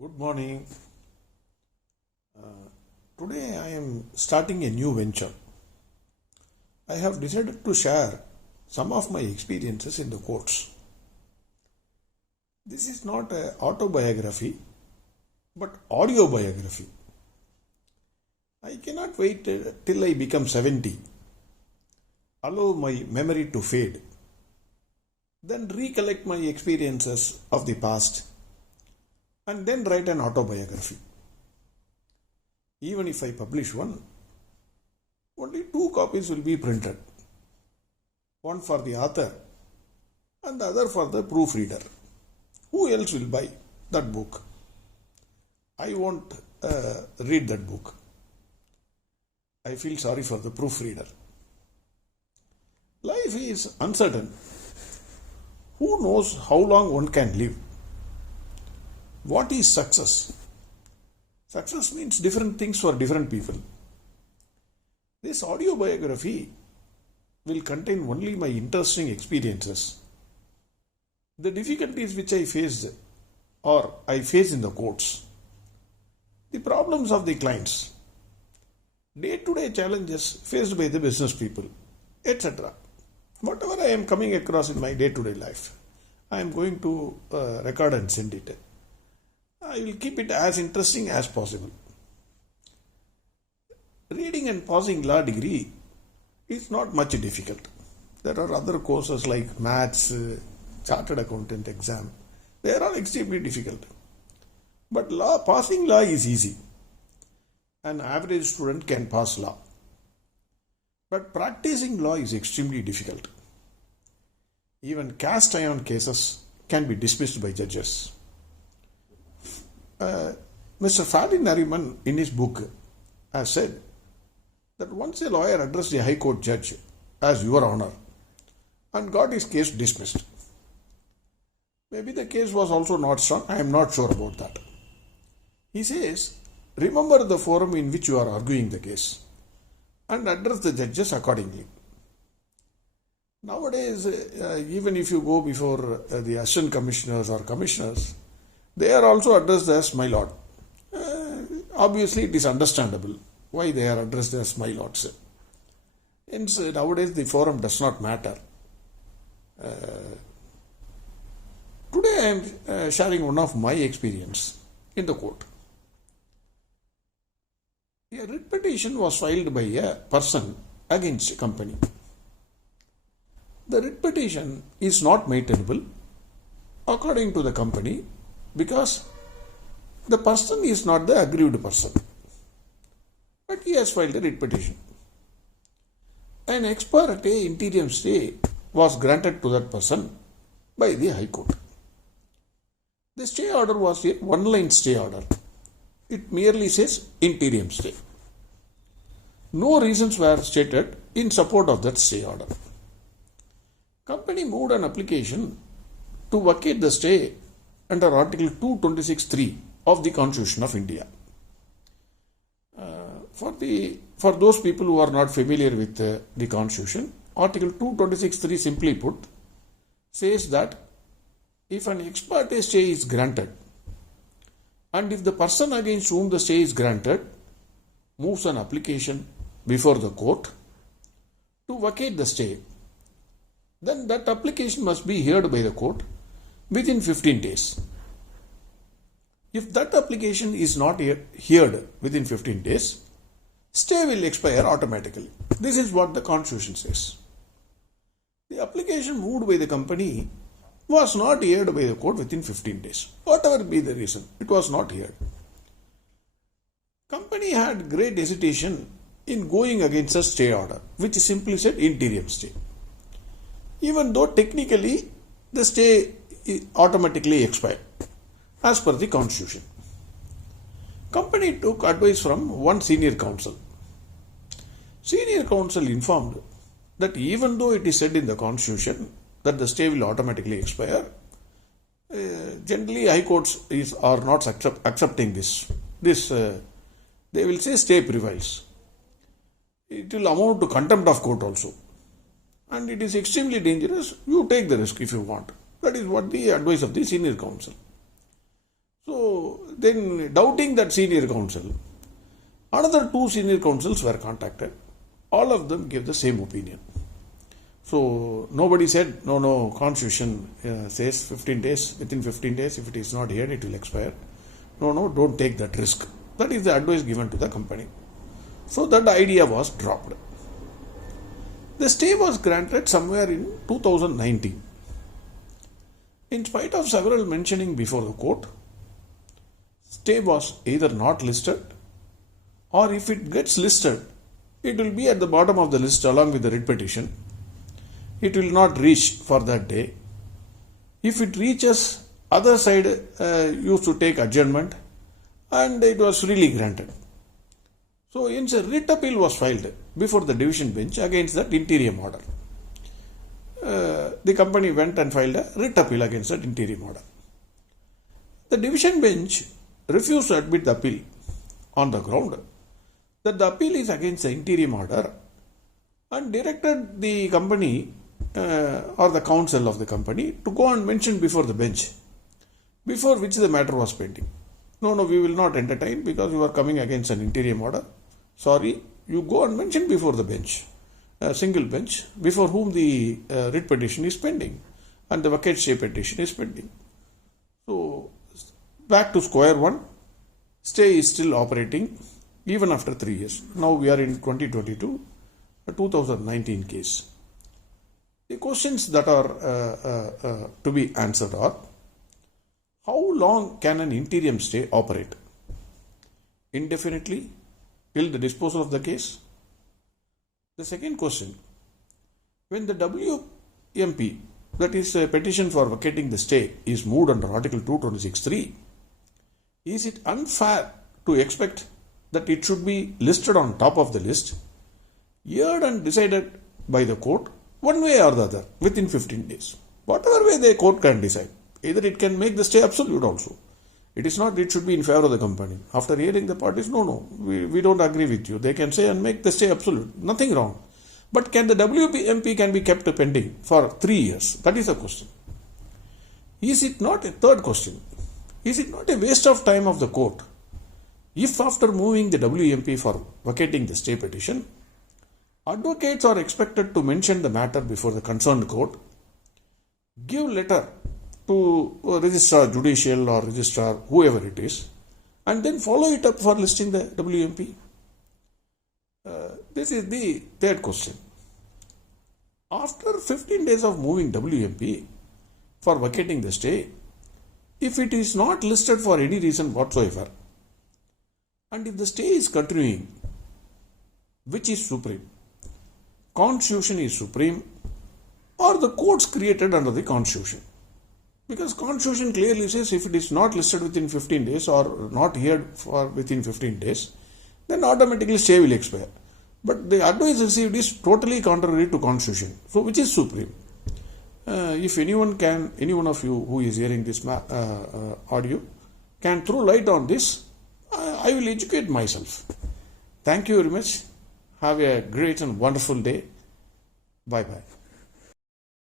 Good morning. Today I am starting a new venture. I have decided to share some of my experiences in the quotes. This is not an autobiography but audio biography. I cannot wait till I become 70, allow my memory to fade, then recollect my experiences of the past and then write an autobiography. Even if I publish one, only 2 copies will be printed. One for the author and the other for the proofreader. Who else will buy that book? I won't read that book. I feel sorry for the proofreader. Life is uncertain. Who knows how long one can live? What is success? Success means different things for different people. This audio biography will contain only my interesting experiences, the difficulties which I faced or I face in the courts, the problems of the clients, day-to-day challenges faced by the business people, etc. Whatever I am coming across in my day-to-day life, I am going to record and send it. I will keep it as interesting as possible. Reading and passing law degree is not much difficult. There are other courses like maths, chartered accountant exam. They are all extremely difficult. But passing law is easy. An average student can pass law. But practicing law is extremely difficult. Even cast iron cases can be dismissed by judges. Mr. Fadi Nariman in his book has said that once a lawyer addressed a High Court judge as Your Honor and got his case dismissed. Maybe the case was also not strong, I am not sure about that. He says, remember the forum in which you are arguing the case and address the judges accordingly. Nowadays, even if you go before the assistant commissioners or commissioners, they are also addressed as my lord. Obviously, it is understandable why they are addressed as my lords. Hence, nowadays the forum does not matter. Today I am sharing one of my experience in the court. A writ petition was filed by a person against a company. The writ petition is not maintainable according to the company because the person is not the aggrieved person, but he has filed a writ petition. An ex parte interim stay was granted to that person by the High Court. The stay order was a one-line stay order. It merely says interim stay. No reasons were stated in support of that stay order. Company moved an application to vacate the stay under Article 226(3) of the Constitution of India. For those people who are not familiar with the Constitution, Article 226(3) simply put says that if an ex parte stay is granted and if the person against whom the stay is granted moves an application before the court to vacate the stay, then that application must be heard by the court within 15 days. If that application is not heard within 15 days, stay will expire automatically. This is what the Constitution says. The application moved by the company was not heard by the court within 15 days. Whatever be the reason, it was not heard. Company had great hesitation in going against a stay order, which simply said interim stay. Even though technically the stay automatically expired as per the Constitution. Company took advice from one senior counsel. Senior counsel informed that even though it is said in the Constitution that the stay will automatically expire, generally High Courts are not accepting this. They will say stay prevails. It will amount to contempt of court also. And it is extremely dangerous. You take the risk if you want. That is what the advice of the senior counsel. So then, doubting that senior counsel, another 2 senior counsels were contacted. All of them gave the same opinion. So nobody said, no, constitution says 15 days, within 15 days, if it is not here, it will expire. No, don't take that risk. That is the advice given to the company. So that idea was dropped. The stay was granted somewhere in 2019. In spite of several mentioning before the court, stay was either not listed, or if it gets listed, it will be at the bottom of the list along with the writ petition. It will not reach for that day. If it reaches, other side used to take adjournment, and it was freely granted. So hence a writ appeal was filed before the division bench against that interim order. The company went and filed a writ appeal against that interim order. The division bench refused to admit the appeal on the ground that the appeal is against the interim order, and directed the company or the counsel of the company to go and mention before the bench, before which the matter was pending. No, we will not entertain because you are coming against an interim order. Sorry, you go and mention before the bench, a single bench, before whom the writ petition is pending and the vacate stay petition is pending. So, back to square one, stay is still operating even after 3 years. Now we are in 2022, a 2019 case. The questions that are to be answered are: how long can an interim stay operate? Indefinitely, till the disposal of the case? The second question: when the WMP, that is a petition for vacating the stay, is moved under Article 226(3), is it unfair to expect that it should be listed on top of the list, heard and decided by the court one way or the other within 15 days? Whatever way the court can decide. Either it can make the stay absolute also. It is not it should be in favor of the company. After hearing the parties, we don't agree with you. They can say and make the stay absolute. Nothing wrong. But can the WMP can be kept pending for 3 years? That is the question. Is it not a third question? Is it not a waste of time of the court if after moving the WMP for vacating the stay petition, advocates are expected to mention the matter before the concerned court, give letter to registrar judicial or registrar, whoever it is, and then follow it up for listing the WMP? This is the third question. After 15 days of moving WMP for vacating the stay, if it is not listed for any reason whatsoever, and if the stay is continuing, which is supreme? Constitution is supreme, or the courts created under the Constitution? Because Constitution clearly says if it is not listed within 15 days or not heard for within 15 days, then automatically stay will expire. But the advice received is totally contrary to Constitution. So which is supreme? If any one of you who is hearing this audio can throw light on this, I will educate myself. Thank you very much. Have a great and wonderful day. Bye-bye.